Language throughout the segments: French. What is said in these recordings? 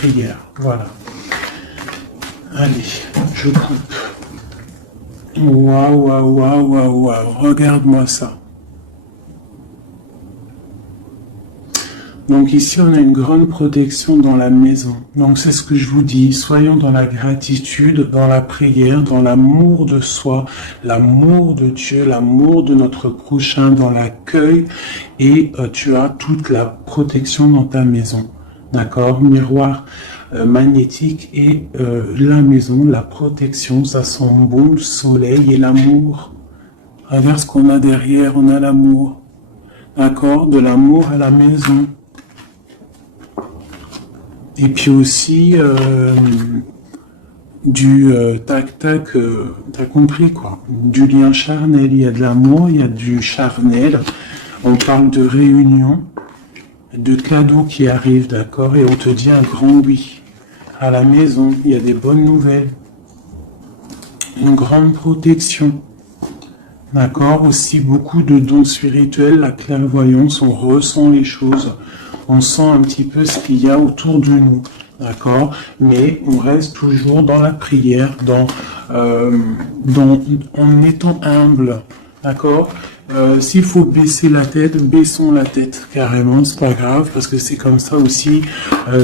prière. Voilà. Allez, je coupe. Waouh, waouh, waouh, waouh, waouh. Regarde-moi ça. Donc ici, on a une grande protection dans la maison. Donc c'est ce que je vous dis. Soyons dans la gratitude, dans la prière, dans l'amour de soi, l'amour de Dieu, l'amour de notre prochain, dans l'accueil. Et tu as toute la protection dans ta maison. D'accord? Miroir magnétique et la maison, la protection, ça sent bon, le soleil et l'amour. Regarde ce qu'on a derrière, on a l'amour. D'accord? De l'amour à la maison. Et puis aussi du tac-tac, t'as compris quoi. Du lien charnel, il y a de l'amour, il y a du charnel. On parle de réunion, de cadeaux qui arrivent, d'accord? Et on te dit un grand oui. À la maison, il y a des bonnes nouvelles. Une grande protection. D'accord? Aussi beaucoup de dons spirituels, la clairvoyance, on ressent les choses. On sent un petit peu ce qu'il y a autour de nous, d'accord? Mais on reste toujours dans la prière, en étant humble, d'accord? S'il faut baisser la tête, baissons la tête, carrément, c'est pas grave, parce que c'est comme ça aussi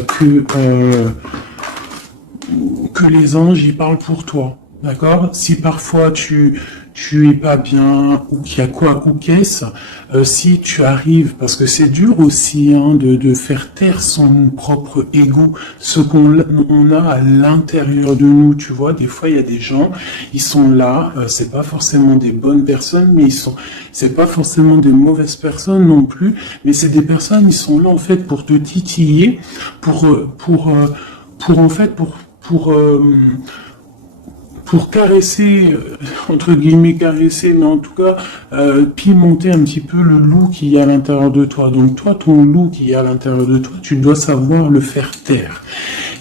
que les anges y parlent pour toi. D'accord? Si parfois tu es pas bien ou qu'il y a quoi ou qu'est-ce, si tu arrives, parce que c'est dur aussi de faire taire son propre ego, ce qu'on a à l'intérieur de nous, tu vois, des fois il y a des gens, ils sont là, c'est pas forcément des bonnes personnes, mais c'est pas forcément des mauvaises personnes non plus, mais c'est des personnes, ils sont là en fait pour te titiller, pour caresser, entre guillemets caresser, mais en tout cas pimenter un petit peu le loup qui y a à l'intérieur de toi. Donc toi, ton loup qui y a à l'intérieur de toi, tu dois savoir le faire taire.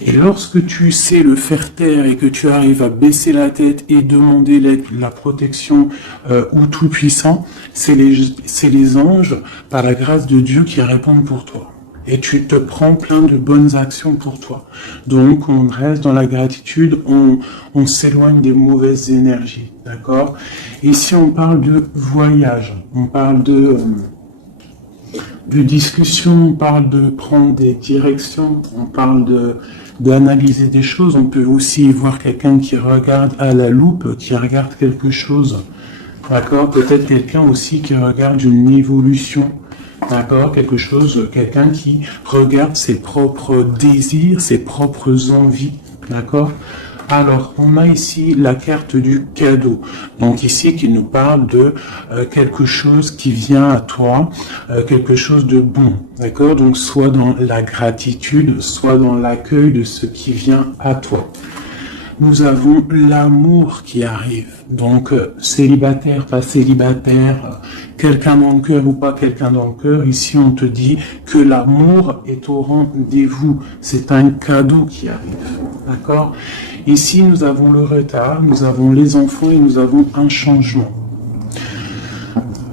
Et lorsque tu sais le faire taire et que tu arrives à baisser la tête et demander l'aide, la protection au Tout-Puissant, c'est les anges, par la grâce de Dieu, qui répondent pour toi. Et tu te prends plein de bonnes actions pour toi. Donc, on reste dans la gratitude, on s'éloigne des mauvaises énergies, d'accord? Ici, on parle de voyage, on parle de discussion, on parle de prendre des directions, on parle d'analyser des choses. On peut aussi voir quelqu'un qui regarde à la loupe, qui regarde quelque chose, d'accord? Peut-être quelqu'un aussi qui regarde une évolution. D'accord, quelqu'un qui regarde ses propres désirs, ses propres envies, d'accord. Alors, on a ici la carte du cadeau. Donc ici, qui nous parle de quelque chose qui vient à toi, quelque chose de bon, d'accord. Donc, soit dans la gratitude, soit dans l'accueil de ce qui vient à toi. Nous avons l'amour qui arrive. Donc, célibataire, pas célibataire, quelqu'un dans le cœur ou pas quelqu'un dans le cœur, ici on te dit que l'amour est au rendez-vous. C'est un cadeau qui arrive. D'accord? Ici, nous avons le retard, nous avons les enfants et nous avons un changement.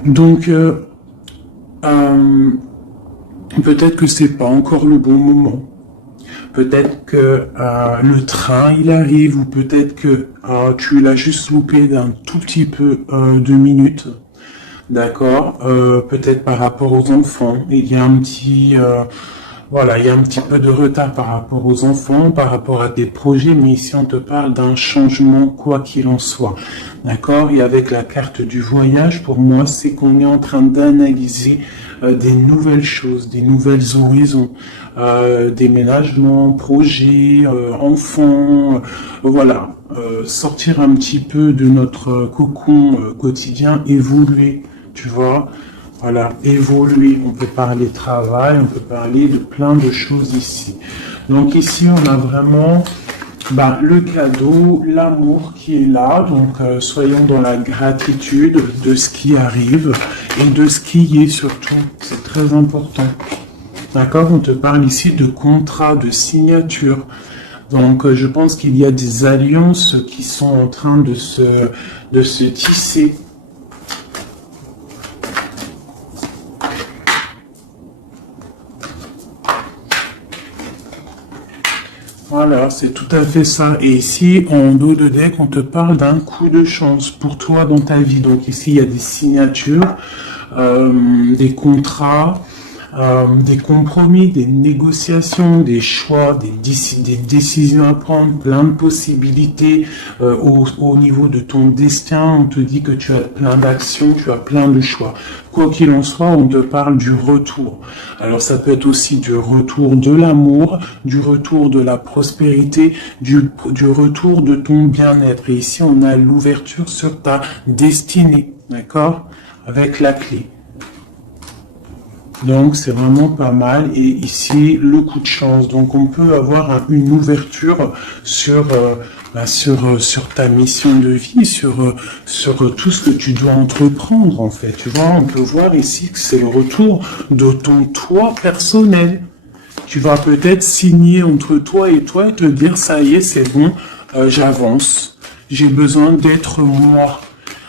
Donc, peut-être que c'est pas encore le bon moment. Peut-être que le train il arrive, ou peut-être que tu l'as juste loupé d'un tout petit peu de minutes, d'accord. Peut-être par rapport aux enfants, il y a un petit il y a un petit peu de retard par rapport aux enfants, par rapport à des projets, mais ici on te parle d'un changement quoi qu'il en soit, d'accord. Et avec la carte du voyage, pour moi, c'est qu'on est en train d'analyser des nouvelles choses, des nouvelles horizons, déménagement, projets, enfants, voilà, sortir un petit peu de notre cocon quotidien, évoluer, tu vois. Voilà, évoluer, on peut parler travail, on peut parler de plein de choses ici. Donc ici, on a vraiment le cadeau, l'amour qui est là. Donc soyons dans la gratitude de ce qui arrive et de ce qui est surtout. C'est très important. D'accord, on te parle ici de contrat, de signature. Donc je pense qu'il y a des alliances qui sont en train de se tisser. Voilà, c'est tout à fait ça. Et ici, en dos de deck, on te parle d'un coup de chance pour toi dans ta vie. Donc ici, il y a des signatures, des contrats, des compromis, des négociations, des choix, des décisions à prendre, plein de possibilités au niveau de ton destin. On te dit que tu as plein d'actions, tu as plein de choix. Quoi qu'il en soit, on te parle du retour. Alors ça peut être aussi du retour de l'amour, du retour de la prospérité, du retour de ton bien-être. Et ici, on a l'ouverture sur ta destinée, d'accord? Avec la clé. Donc c'est vraiment pas mal. Et ici, le coup de chance. Donc on peut avoir une ouverture sur sur ta mission de vie, sur tout ce que tu dois entreprendre en fait. Tu vois, on peut voir ici que c'est le retour de ton toi personnel. Tu vas peut-être signer entre toi et te dire ça y est, c'est bon, j'avance. J'ai besoin d'être moi.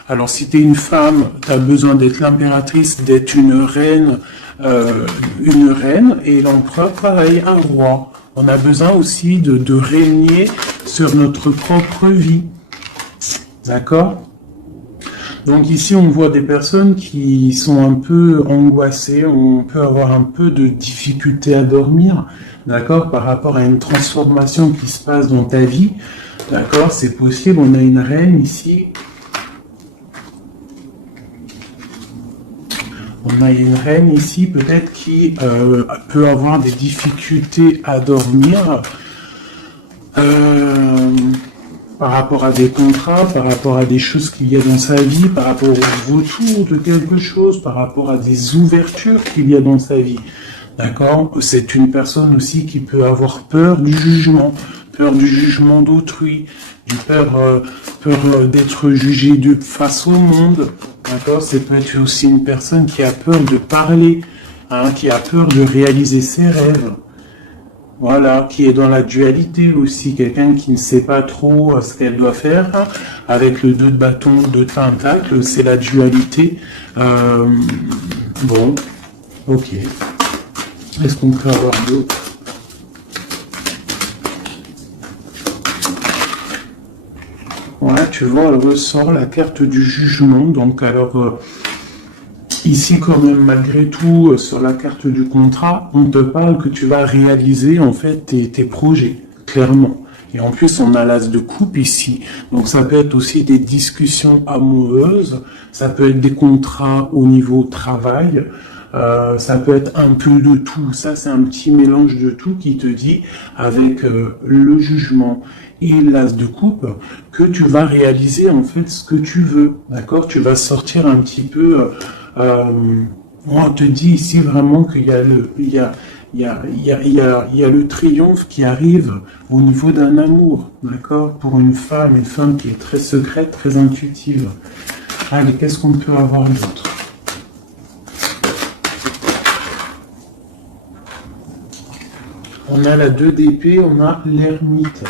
Alors si tu es une femme, tu as besoin d'être l'impératrice, d'être une reine, et l'empereur pareil, un roi. On a besoin aussi de régner sur notre propre vie. D'accord? Donc ici, on voit des personnes qui sont un peu angoissées, on peut avoir un peu de difficulté à dormir, d'accord, par rapport à une transformation qui se passe dans ta vie. D'accord, c'est possible, on a une reine ici. On a une reine ici, peut-être qui peut avoir des difficultés à dormir par rapport à des contrats, par rapport à des choses qu'il y a dans sa vie, par rapport au retour de quelque chose, par rapport à des ouvertures qu'il y a dans sa vie. D'accord? C'est une personne aussi qui peut avoir peur du jugement d'autrui, peur d'être jugé face au monde. D'accord? C'est peut-être aussi une personne qui a peur de parler, hein, qui a peur de réaliser ses rêves. Voilà, qui est dans la dualité aussi, quelqu'un qui ne sait pas trop ce qu'elle doit faire. Avec le 2 de bâton, 2 de pentacle, c'est la dualité. Bon, ok. Est-ce qu'on peut avoir d'autres? Ouais, tu vois, elle ressort la carte du jugement. Donc, alors, ici, quand même, malgré tout, sur la carte du contrat, on te parle que tu vas réaliser, en fait, tes projets, clairement. Et en plus, on a l'as de coupe ici. Donc, ça peut être aussi des discussions amoureuses. Ça peut être des contrats au niveau travail. Ça peut être un peu de tout. Ça, c'est un petit mélange de tout qui te dit, avec le jugement et l'as de coupe, que tu vas réaliser en fait ce que tu veux. D'accord? Tu vas sortir un petit peu. On te dit ici vraiment qu'il y a le triomphe qui arrive au niveau d'un amour. D'accord? Pour une femme qui est très secrète, très intuitive. Allez, qu'est-ce qu'on peut avoir d'autre? On a la 2 d'épée, on a l'ermite.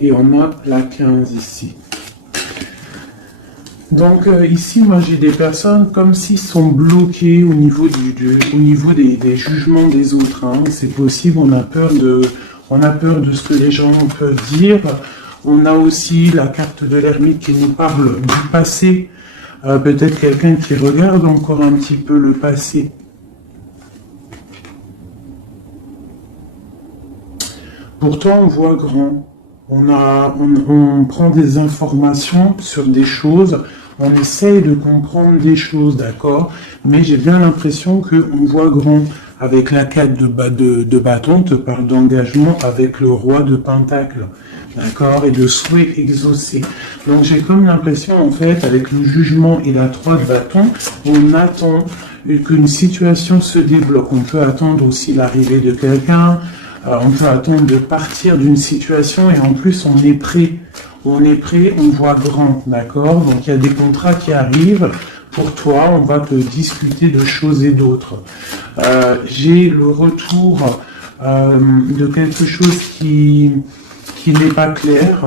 Et on a la 15 ici. Donc ici, moi j'ai des personnes comme s'ils sont bloqués au niveau des jugements des autres. Hein. C'est possible, on a peur de ce que les gens peuvent dire. On a aussi la carte de l'ermite qui nous parle du passé. Peut-être quelqu'un qui regarde encore un petit peu le passé. Pourtant, on voit grand. On prend des informations sur des choses, on essaye de comprendre des choses, d'accord? Mais j'ai bien l'impression qu'on voit grand. Avec la 4 de bâton, on te parle d'engagement avec le roi de pentacle, d'accord? Et de souhait exaucé. Donc j'ai comme l'impression, en fait, avec le jugement et la 3 de bâton, on attend qu'une situation se débloque. On peut attendre aussi l'arrivée de quelqu'un. On peut attendre de partir d'une situation et en plus on est prêt. On est prêt, on voit grand, d'accord? Donc il y a des contrats qui arrivent. Pour toi, on va te discuter de choses et d'autres. J'ai le retour de quelque chose qui n'est pas clair,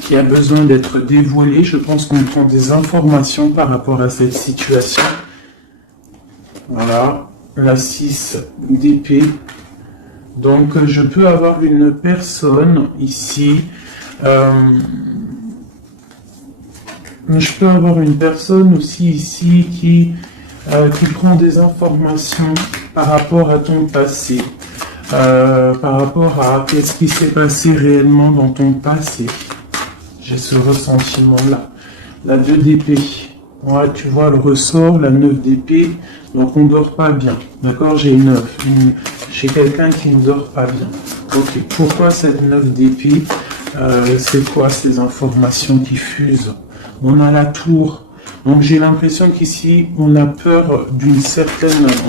qui a besoin d'être dévoilé. Je pense qu'on prend des informations par rapport à cette situation. Voilà. la 6 d'épée. Donc, je peux avoir une personne ici. Je peux avoir une personne aussi ici qui prend des informations par rapport à ton passé. Par rapport à qu'est-ce qui s'est passé réellement dans ton passé. J'ai ce ressentiment-là. La 2 d'épée. Ouais, tu vois le ressort, la 9 d'épée. Donc on ne dort pas bien. D'accord, j'ai j'ai quelqu'un qui ne dort pas bien. Ok, pourquoi cette 9 d'épée? C'est quoi ces informations qui fusent? On a la tour. Donc j'ai l'impression qu'ici, on a peur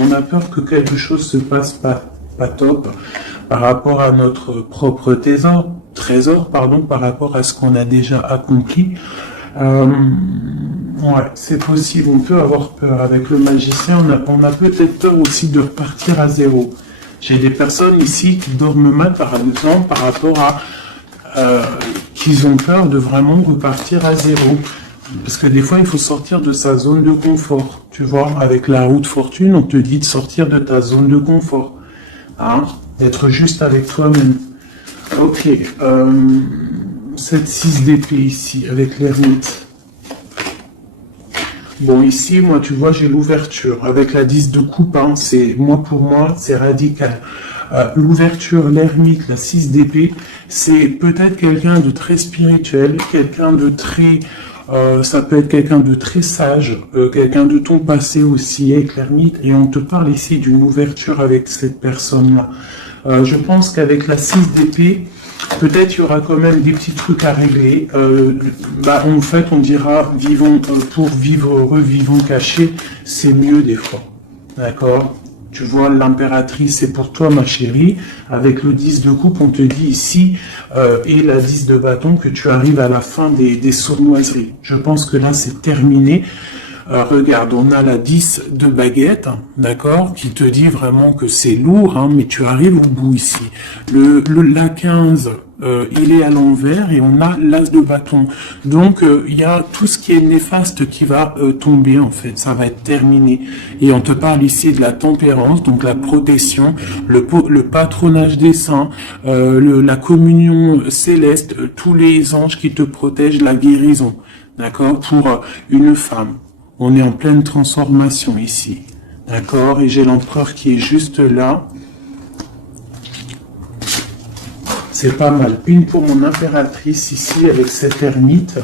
on a peur que quelque chose se passe pas top par rapport à notre propre trésor, par rapport à ce qu'on a déjà accompli. Ouais, c'est possible, on peut avoir peur. Avec le magicien, on a peut-être peur aussi de repartir à zéro. J'ai des personnes ici qui dorment mal, par exemple, par rapport à qu'ils ont peur de vraiment repartir à zéro. Parce que des fois, il faut sortir de sa zone de confort. Tu vois, avec la roue de fortune, on te dit de sortir de ta zone de confort. Hein, d'être juste avec toi-même. Ok, cette 6 d'épée ici, avec l'ermite. Bon, ici, moi, tu vois, j'ai l'ouverture. Avec la 10 de coupe, hein, pour moi, c'est radical. L'ouverture, l'ermite, la 6 d'épée, c'est peut-être quelqu'un de très spirituel, quelqu'un de très... ça peut être quelqu'un de très sage, quelqu'un de ton passé aussi avec l'ermite, et on te parle ici d'une ouverture avec cette personne-là. Je pense qu'avec la 6 d'épée, peut-être il y aura quand même des petits trucs à régler. En fait, on dira, pour vivre heureux, vivons cachés, c'est mieux des fois. D'accord? Tu vois, l'impératrice, c'est pour toi, ma chérie. Avec le 10 de coupe, on te dit ici, et la 10 de bâton, que tu arrives à la fin des sournoiseries. Je pense que là, c'est terminé. Regarde, on a la 10 de baguette, d'accord, qui te dit vraiment que c'est lourd, hein, mais tu arrives au bout ici. La 15, il est à l'envers et on a l'as de bâton. Donc, il y a tout ce qui est néfaste qui va tomber, en fait. Ça va être terminé. Et on te parle ici de la tempérance, donc la protection, le patronage des saints, la communion céleste, tous les anges qui te protègent, la guérison, d'accord, pour une femme. On est en pleine transformation ici. D'accord? Et j'ai l'empereur qui est juste là. C'est pas mal. Une pour mon impératrice ici avec cette ermite.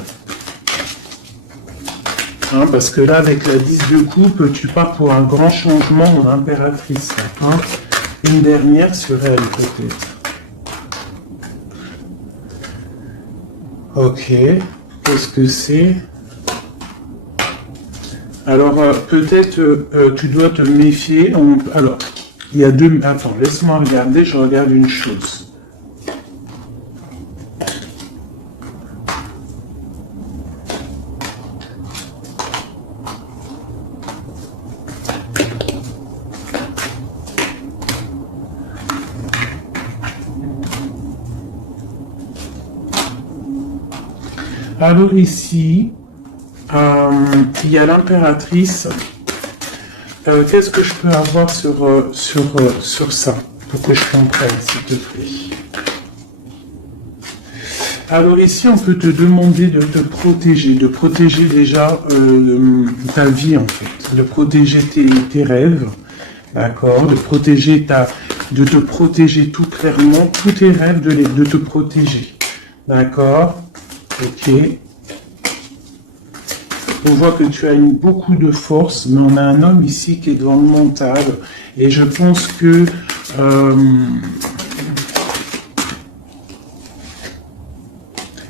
Hein, parce que là, avec la 10 de coupe, tu pars pour un grand changement, mon impératrice. Hein. Une dernière sur elle, peut-être. Ok. Qu'est-ce que c'est? Alors, peut-être tu dois te méfier. Alors, il y a deux... Attends, laisse-moi regarder, je regarde une chose. Alors ici... il y a l'impératrice. Qu'est-ce que je peux avoir sur ça pour que je comprenne, s'il te plaît? Alors ici, on peut te demander de te protéger déjà ta vie en fait, de protéger tes rêves, d'accord, de te protéger tout clairement, tous tes rêves, de te protéger, d'accord, ok. On voit que tu as beaucoup de force, mais on a un homme ici qui est dans le mental. Et je pense que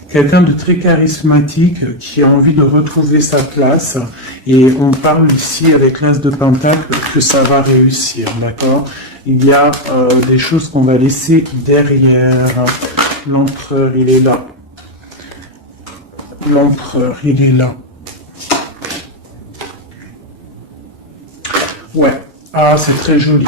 quelqu'un de très charismatique qui a envie de retrouver sa place. Et on parle ici avec l'As de Pentacle que ça va réussir, d'accord? Il y a des choses qu'on va laisser derrière. L'empereur, il est là. L'empereur, il est là. Ouais, ah c'est très joli.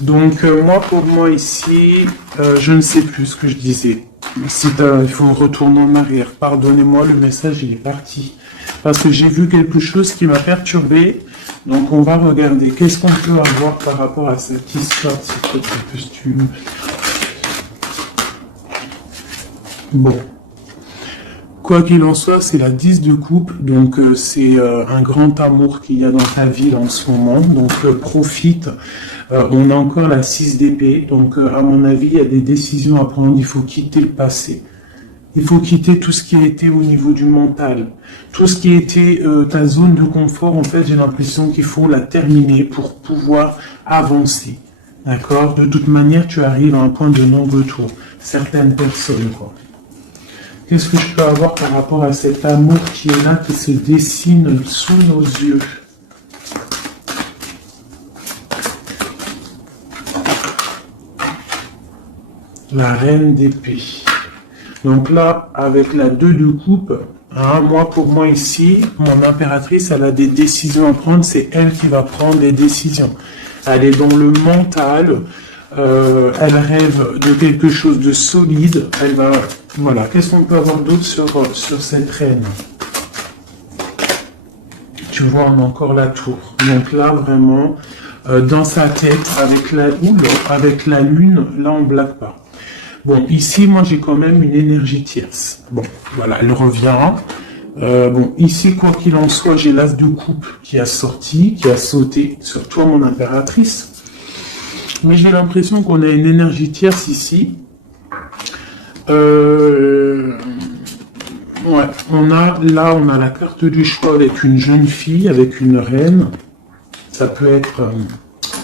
Donc pour moi ici, je ne sais plus ce que je disais. Il faut retourner en arrière. Pardonnez-moi, le message il est parti. Parce que j'ai vu quelque chose qui m'a perturbé. Donc on va regarder qu'est-ce qu'on peut avoir par rapport à cette histoire, c'est peut-être un costume. Bon. Quoi qu'il en soit, c'est la 10 de coupe, donc c'est un grand amour qu'il y a dans ta vie en ce moment, donc profite. On a encore la 6 d'épée, donc à mon avis, il y a des décisions à prendre, il faut quitter le passé. Il faut quitter tout ce qui a été au niveau du mental. Tout ce qui a été ta zone de confort, en fait, j'ai l'impression qu'il faut la terminer pour pouvoir avancer. D'accord? De toute manière, tu arrives à un point de non-retour. Certaines personnes, quoi. Qu'est-ce que je peux avoir par rapport à cet amour qui est là, qui se dessine sous nos yeux? La reine d'épée. Donc là, avec la 2 de coupe, hein, pour moi ici, mon impératrice, elle a des décisions à prendre, c'est elle qui va prendre les décisions. Elle est dans le mental, elle rêve de quelque chose de solide, elle va... Voilà, qu'est-ce qu'on peut avoir d'autre sur cette reine? Tu vois, on a encore la tour. Donc là, vraiment, dans sa tête, avec la lune, là, on ne blague pas. Bon, ici, moi, j'ai quand même une énergie tierce. Bon, voilà, elle revient. Bon, ici, quoi qu'il en soit, j'ai l'as de coupe qui a sauté sur toi, mon impératrice. Mais j'ai l'impression qu'on a une énergie tierce ici. Ouais, on a la carte du choix avec une jeune fille, avec une reine. Ça peut être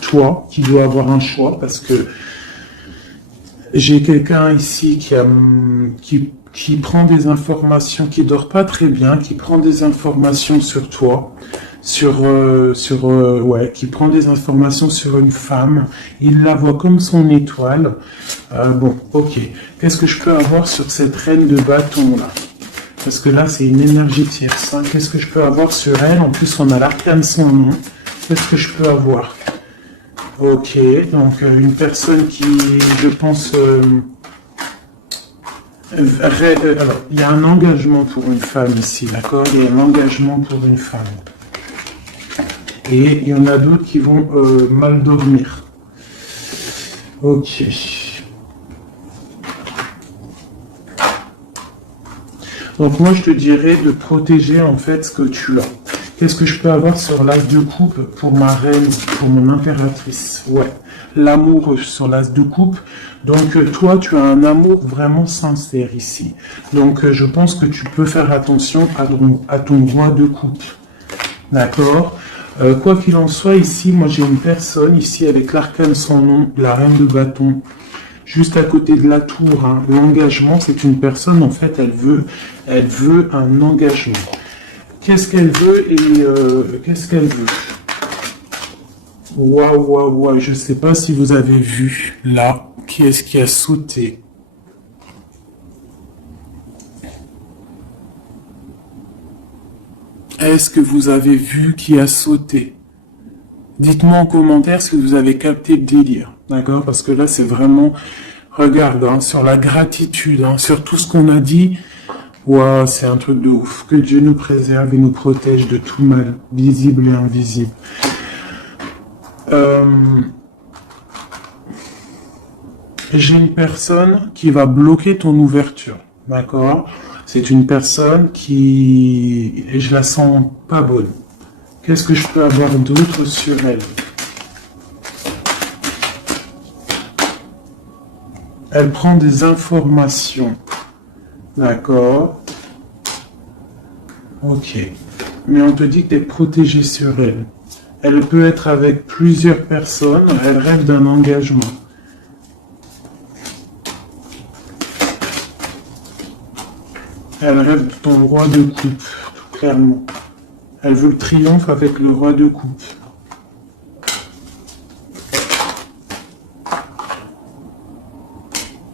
toi qui dois avoir un choix parce que j'ai quelqu'un ici qui prend des informations, qui dort pas très bien, qui prend des informations sur toi, qui prend des informations sur une femme. Il la voit comme son étoile. Bon, ok. Qu'est-ce que je peux avoir sur cette reine de bâton là? Parce que là, c'est une énergie tierce. Hein. Qu'est-ce que je peux avoir sur elle? En plus, on a l'arcane sans nom. Qu'est-ce que je peux avoir? Ok, donc une personne qui, je pense... alors, il y a un engagement pour une femme ici, d'accord? Il y a un engagement pour une femme. Et il y en a d'autres qui vont mal dormir. Ok. Donc moi, je te dirais de protéger en fait ce que tu as. Qu'est-ce que je peux avoir sur l'as de coupe pour ma reine, pour mon impératrice? Ouais, l'amour sur l'as de coupe. Donc toi, tu as un amour vraiment sincère ici. Donc je pense que tu peux faire attention à ton roi de coupe. D'accord? Quoi qu'il en soit, ici, moi j'ai une personne ici avec l'arcane sans nom, la reine de bâton. Juste à côté de la tour, hein. L'engagement, c'est une personne, en fait, elle veut un engagement. Qu'est-ce qu'elle veut et qu'est-ce qu'elle veut? Waouh, je ne sais pas si vous avez vu, là, qui est-ce qui a sauté? Est-ce que vous avez vu qui a sauté? Dites-moi en commentaire si vous avez capté le délire, d'accord? Parce que là, c'est vraiment, regarde, hein, sur la gratitude, hein, sur tout ce qu'on a dit, waouh, c'est un truc de ouf. Que Dieu nous préserve et nous protège de tout mal, visible et invisible. J'ai une personne qui va bloquer ton ouverture, d'accord? C'est une personne qui, je la sens pas bonne. Qu'est-ce que je peux avoir d'autre sur elle? Elle prend des informations. D'accord. Ok. Mais on te dit que tu es protégé sur elle. Elle peut être avec plusieurs personnes. Elle rêve d'un engagement. Elle rêve de ton roi de coupe, tout clairement. Elle veut le triomphe avec le roi de coupe.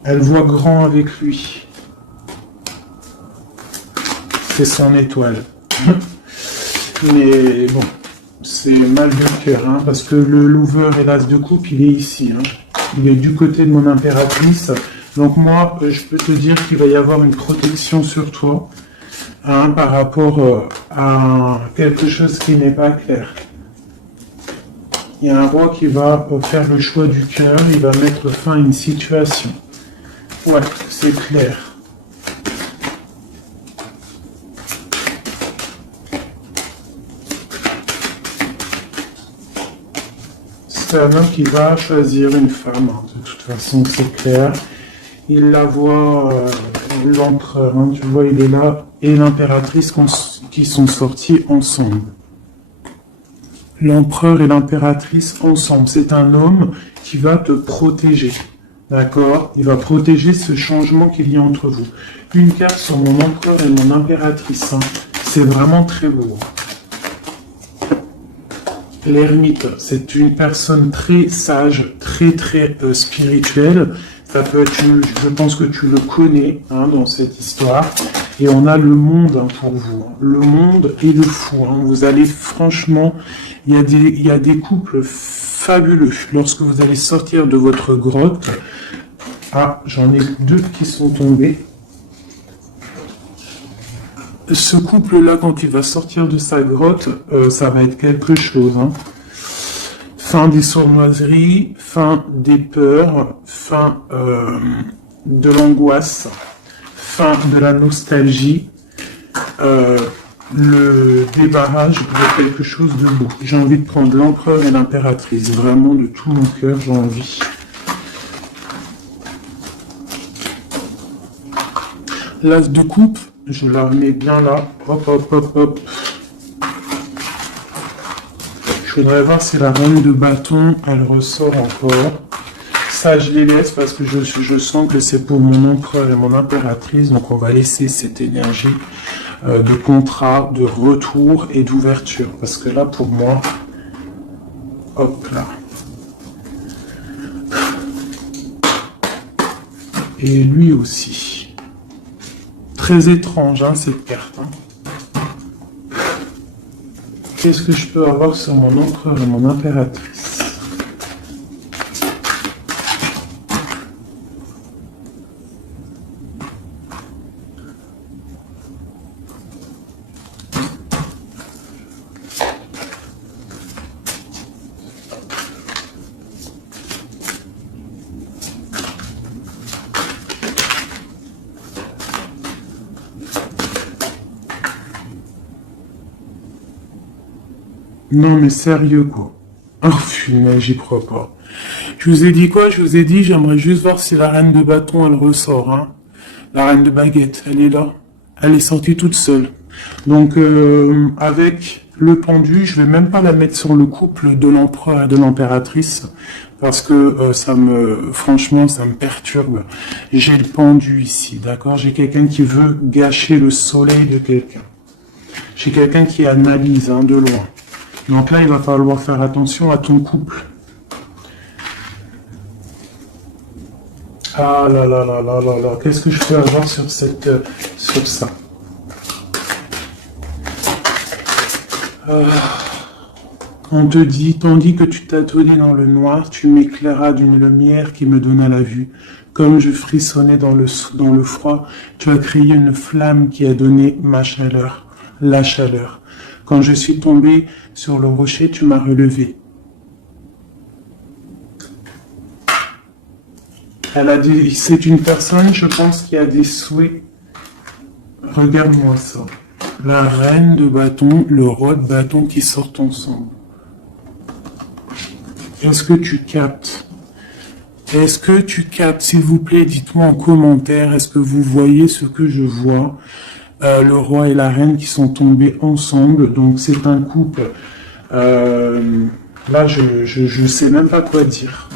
Elle voit grand avec lui. C'est son étoile. Mais bon, c'est mal de cœur, hein, parce que le lover et l'as de coupe, il est ici. Hein. Il est du côté de mon impératrice. Donc moi, je peux te dire qu'il va y avoir une protection sur toi. Hein, par rapport à quelque chose qui n'est pas clair. Il y a un roi qui va faire le choix du cœur, il va mettre fin à une situation. Ouais, c'est clair. C'est un homme qui va choisir une femme, hein. De toute façon, c'est clair. Il la voit, l'empereur, hein, tu vois, il est là, et l'impératrice qui sont sortis ensemble. L'empereur et l'impératrice ensemble. C'est un homme qui va te protéger. D'accord? Il va protéger ce changement qu'il y a entre vous. Une carte sur mon empereur et mon impératrice. Hein. C'est vraiment très beau. L'ermite, c'est une personne très sage, très spirituelle. Ça peut être, je pense que tu le connais hein, dans cette histoire. Et on a le monde hein, pour vous. Le monde et le fou. Hein. Vous allez franchement, il y a des couples fabuleux. Lorsque vous allez sortir de votre grotte, ah, j'en ai deux qui sont tombés. Ce couple-là, quand il va sortir de sa grotte, ça va être quelque chose. Hein. Fin des sournoiseries, fin des peurs, fin de l'angoisse, fin de la nostalgie, le débarrage de quelque chose de beau. J'ai envie de prendre l'empereur et l'impératrice. Vraiment, de tout mon cœur, j'ai envie. L'as de coupe, je la remets bien là. Hop, hop, hop, hop. Je voudrais voir si la reine de bâton, elle ressort encore. Ça, je les laisse parce que je sens que c'est pour mon empereur et mon impératrice. Donc, on va laisser cette énergie de contrat, de retour et d'ouverture. Parce que là, pour moi, hop là. Et lui aussi. Très étrange, hein, cette carte. Hein. Qu'est-ce que je peux avoir sur mon empereur et mon impératrice? Non mais sérieux quoi. Oh punaise, j'y crois pas. Je vous ai dit quoi? Je vous ai dit, j'aimerais juste voir si la reine de bâton elle ressort. Hein. La reine de baguette, elle est là. Elle est sortie toute seule. Donc avec le pendu, je vais même pas la mettre sur le couple de l'empereur et de l'impératrice. Parce que franchement, ça me perturbe. J'ai le pendu ici, d'accord? J'ai quelqu'un qui veut gâcher le soleil de quelqu'un. J'ai quelqu'un qui analyse hein, de loin. Donc là, il va falloir faire attention à ton couple. Ah là là là là là là, qu'est-ce que je peux avoir sur sur ça? On te dit, tandis que tu t'atelies dans le noir, tu m'éclairas d'une lumière qui me donna la vue. Comme je frissonnais dans le froid, tu as créé une flamme qui a donné ma chaleur, la chaleur. Quand je suis tombé sur le rocher, tu m'as relevé. Elle a dit, c'est une personne, je pense, qui a des souhaits. Regarde-moi ça. La reine de bâton, le roi de bâton qui sortent ensemble. Est-ce que tu captes? Est-ce que tu captes? S'il vous plaît, dites-moi en commentaire, est-ce que vous voyez ce que je vois? Le roi et la reine qui sont tombés ensemble, donc c'est un couple. Là, je sais même pas quoi dire.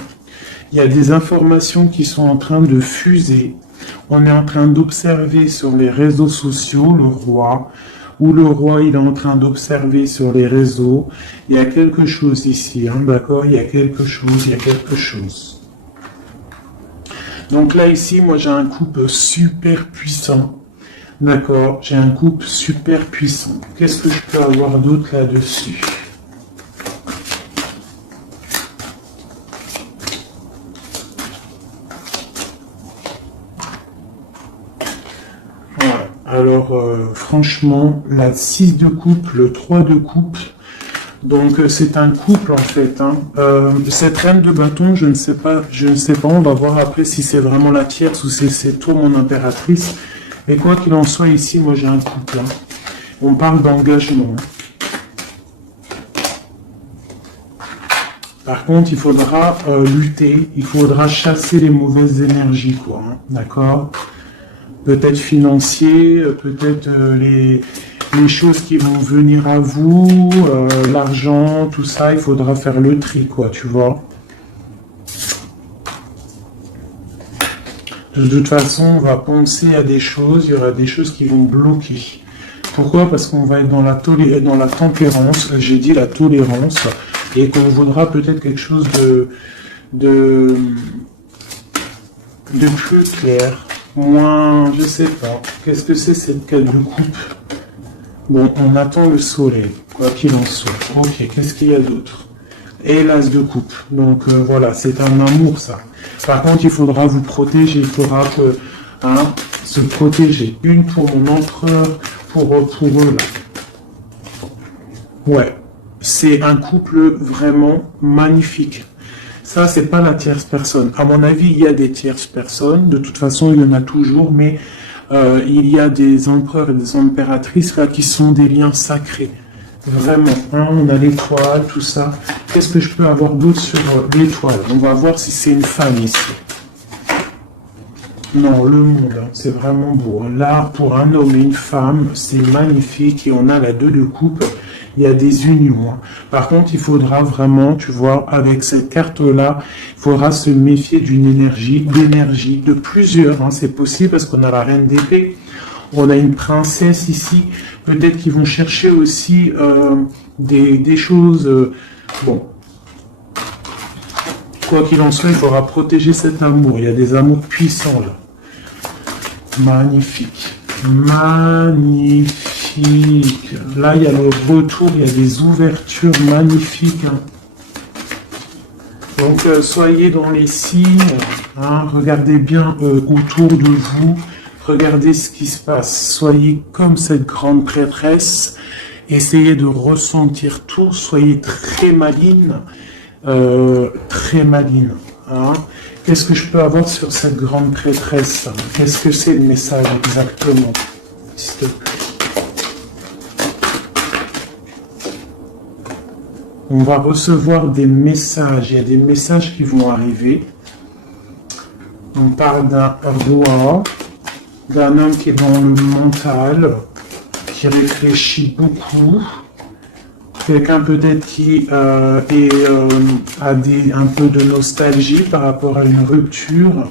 Il y a des informations qui sont en train de fuser. On est en train d'observer sur les réseaux sociaux le roi, ou le roi il est en train d'observer sur les réseaux. Il y a quelque chose ici, hein, d'accord? Il y a quelque chose. Donc là, ici, moi j'ai un couple super puissant. D'accord, j'ai un couple super puissant. Qu'est-ce que je peux avoir d'autre là-dessus? Voilà. Alors, franchement, la 6 de coupe, le 3 de coupe, Donc c'est un couple en fait. Hein. Cette reine de bâton, je ne sais pas, on va voir après si c'est vraiment la tierce ou si c'est toi mon impératrice. Mais quoi qu'il en soit, ici, moi j'ai un couple. Hein. On parle d'engagement. Par contre, il faudra lutter, il faudra chasser les mauvaises énergies, quoi. Hein. D'accord? Peut-être financier, peut-être les choses qui vont venir à vous, l'argent, tout ça, il faudra faire le tri, quoi, tu vois. De toute façon, on va penser à des choses, il y aura des choses qui vont bloquer. Pourquoi? Parce qu'on va être dans la tempérance, j'ai dit la tolérance, et qu'on voudra peut-être quelque chose de plus clair, moins, je sais pas. Qu'est-ce que c'est cette quête de coupe? Bon, on attend le soleil, quoi qu'il en soit. Ok, qu'est-ce qu'il y a d'autre? Et l'as de coupe. Donc voilà, c'est un amour ça. Par contre, il faudra vous protéger, il faudra que, se protéger. Une pour mon empereur, pour eux là. Ouais, c'est un couple vraiment magnifique. Ça, c'est pas la tierce personne. À mon avis, il y a des tierces personnes. De toute façon, il y en a toujours, mais il y a des empereurs et des impératrices là qui sont des liens sacrés. Vraiment. Hein, on a l'étoile, tout ça. Qu'est-ce que je peux avoir d'autre sur l'étoile? On va voir si c'est une femme ici. Non, le monde, hein, c'est vraiment beau. Là, pour un homme et une femme, c'est magnifique. Et on a la 2 de coupe. Il y a des unions. Hein. Par contre, il faudra vraiment, tu vois, avec cette carte-là, il faudra se méfier d'énergie, de plusieurs. Hein, c'est possible parce qu'on a la reine d'épée. On a une princesse ici. Peut-être qu'ils vont chercher aussi des choses... bon. Quoi qu'il en soit, il faudra protéger cet amour. Il y a des amours puissants là. Magnifique. Magnifique. Là, il y a le retour, il y a des ouvertures magnifiques. Hein. Donc, soyez dans les signes. Hein, regardez bien autour de vous. Regardez ce qui se passe. Soyez comme cette grande prêtresse. Essayez de ressentir tout. Soyez très maligne. Très maligne. Hein. Qu'est-ce que je peux avoir sur cette grande prêtresse? Qu'est-ce que c'est le message exactement? S'il te plaît. On va recevoir des messages. Il y a des messages qui vont arriver. On parle d'un roi, d'un homme qui est dans le mental, qui réfléchit beaucoup. Quelqu'un peut-être qui a un peu de nostalgie par rapport à une rupture.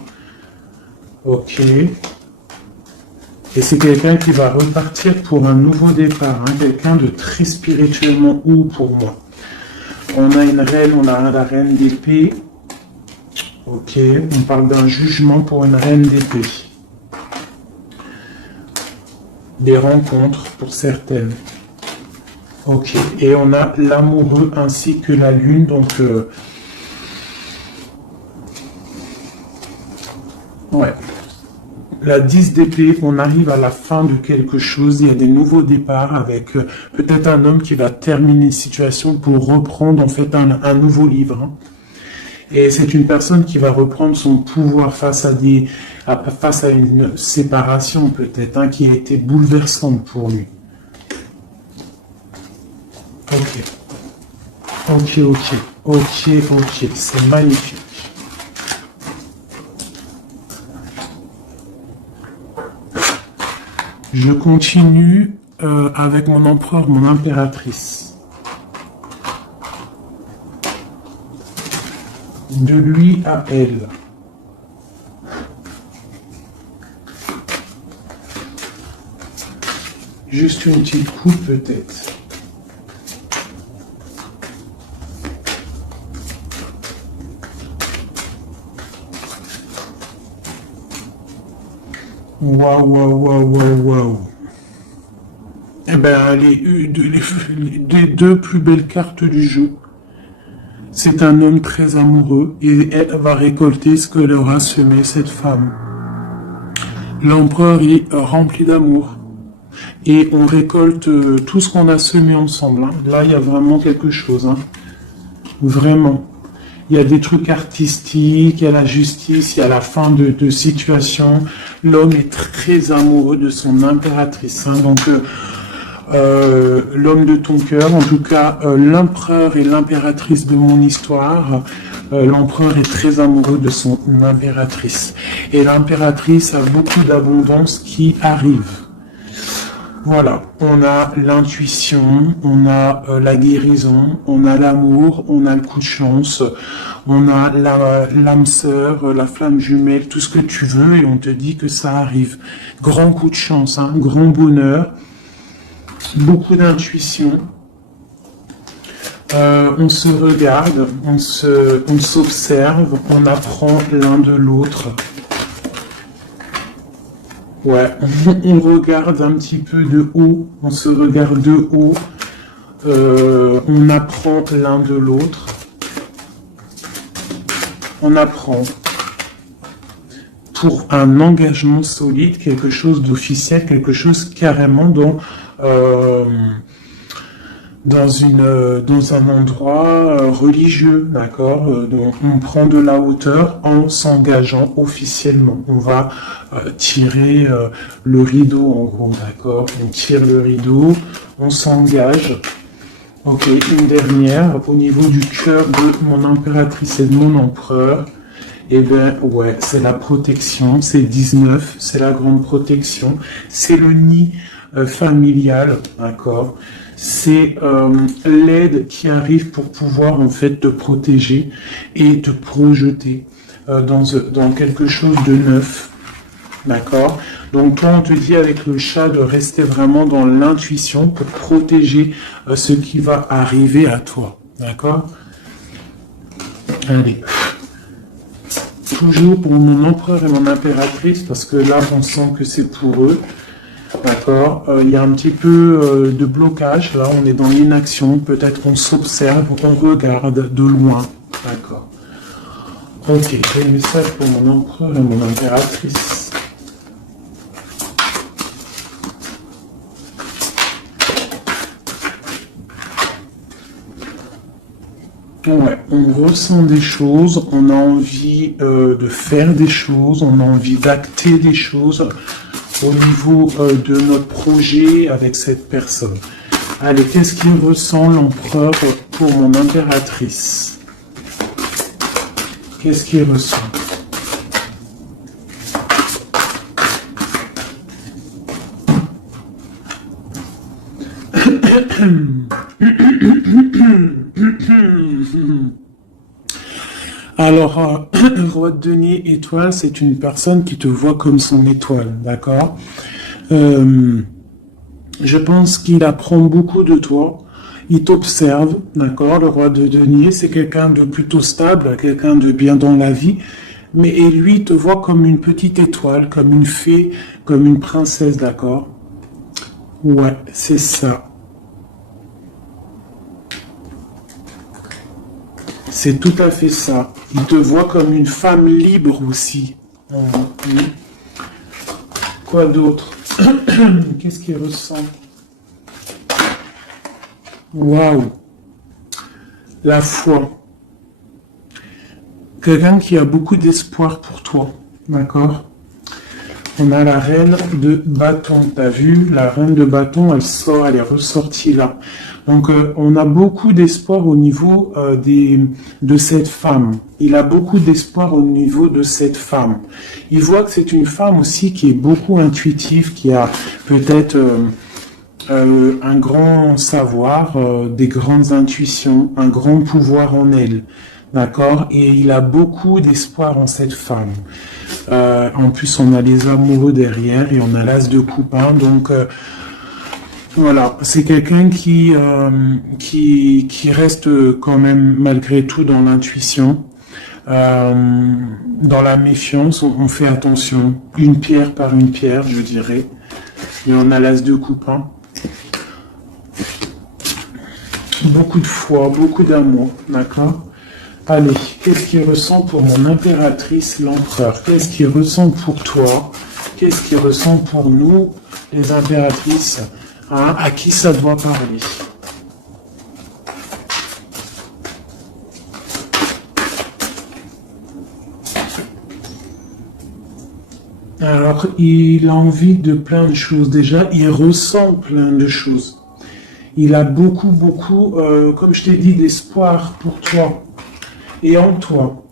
Ok. Et c'est quelqu'un qui va repartir pour un nouveau départ. Hein, quelqu'un de très spirituellement haut pour moi. On a une reine, on a la reine d'épée. Ok. On parle d'un jugement pour une reine d'épée. Des rencontres pour certaines. Ok, et on a l'amoureux ainsi que la lune, donc ouais. La 10 d'épée, on arrive à la fin de quelque chose, il y a des nouveaux départs avec peut-être un homme qui va terminer une situation pour reprendre en fait un nouveau livre. Hein. Et c'est une personne qui va reprendre son pouvoir face à une séparation peut-être, hein, qui a été bouleversante pour lui. Ok, c'est magnifique. Je continue avec mon empereur, mon impératrice. De lui à elle. Juste une petite coupe peut-être. Waouh. Eh ben, les deux plus belles cartes du jeu. C'est un homme très amoureux et elle va récolter ce que elle aura semé, cette femme. L'empereur est rempli d'amour. et on récolte tout ce qu'on a semé ensemble. Hein. Là, il y a vraiment quelque chose. Hein. Vraiment. Il y a des trucs artistiques, il y a la justice, il y a la fin de situation. L'homme est très amoureux de son impératrice. Hein. Donc, l'homme de ton cœur, en tout cas, l'empereur et l'impératrice de mon histoire, l'empereur est très amoureux de son impératrice. Et l'impératrice a beaucoup d'abondance qui arrive. Voilà, on a l'intuition, on a la guérison, on a l'amour, on a le coup de chance, on a l'âme sœur, la flamme jumelle, tout ce que tu veux, et on te dit que ça arrive. Grand coup de chance, hein, grand bonheur, beaucoup d'intuition. On se regarde, on s'observe, on apprend l'un de l'autre. Ouais, on regarde un petit peu de haut, on se regarde de haut, on apprend l'un de l'autre, on apprend pour un engagement solide, quelque chose d'officiel, quelque chose carrément dans un endroit religieux, d'accord. Donc on prend de la hauteur en s'engageant officiellement. On va tirer le rideau en gros, d'accord. On tire le rideau, on s'engage. Ok, une dernière au niveau du cœur de mon impératrice et de mon empereur. Eh bien, ouais, c'est la protection, c'est 19, c'est la grande protection, c'est le nid familial, d'accord. C'est l'aide qui arrive pour pouvoir en fait te protéger et te projeter dans quelque chose de neuf, d'accord. Donc toi on te dit avec le chat de rester vraiment dans l'intuition pour protéger ce qui va arriver à toi, d'accord. Allez, toujours pour mon empereur et mon impératrice parce que là on sent que c'est pour eux. D'accord, il y a un petit peu de blocage, là on est dans l'inaction, peut-être on s'observe, on regarde de loin, d'accord. Ok, j'ai un message pour mon empereur et mon impératrice. Ouais, on ressent des choses, on a envie de faire des choses, on a envie d'acter des choses au niveau de notre projet avec cette personne. Allez, qu'est-ce qu'il ressent l'empereur pour mon impératrice? Qu'est-ce qu'il ressent? Alors, roi de denier, étoile, c'est une personne qui te voit comme son étoile, d'accord. Je pense qu'il apprend beaucoup de toi, il t'observe, d'accord. Le roi de denier, c'est quelqu'un de plutôt stable, quelqu'un de bien dans la vie, mais et lui te voit comme une petite étoile, comme une fée, comme une princesse, d'accord. Ouais, c'est ça. C'est tout à fait ça. Il te voit comme une femme libre aussi. Quoi d'autre? Qu'est-ce qu'il ressent? Waouh! La foi. Quelqu'un qui a beaucoup d'espoir pour toi. D'accord? On a la reine de bâton. T'as vu? La reine de bâton, elle sort, elle est ressortie là. Donc, on a beaucoup d'espoir au niveau de cette femme. Il a beaucoup d'espoir au niveau de cette femme. Il voit que c'est une femme aussi qui est beaucoup intuitive, qui a peut-être un grand savoir, des grandes intuitions, un grand pouvoir en elle. D'accord? Et il a beaucoup d'espoir en cette femme. En plus, on a les amoureux derrière et on a l'as de coupe. Hein, donc, voilà, c'est quelqu'un qui reste quand même malgré tout dans l'intuition, dans la méfiance. On fait attention, une pierre par une pierre, je dirais. Et on a l'as de coupe. Hein. Beaucoup de foi, beaucoup d'amour, d'accord? Allez, qu'est-ce qu'il ressent pour mon impératrice, l'empereur? Qu'est-ce qu'il ressent pour toi? Qu'est-ce qu'il ressent pour nous, les impératrices, hein, à qui ça doit parler. Alors, il a envie de plein de choses. Déjà, il ressent plein de choses. Il a beaucoup, comme je t'ai dit, d'espoir pour toi et en toi.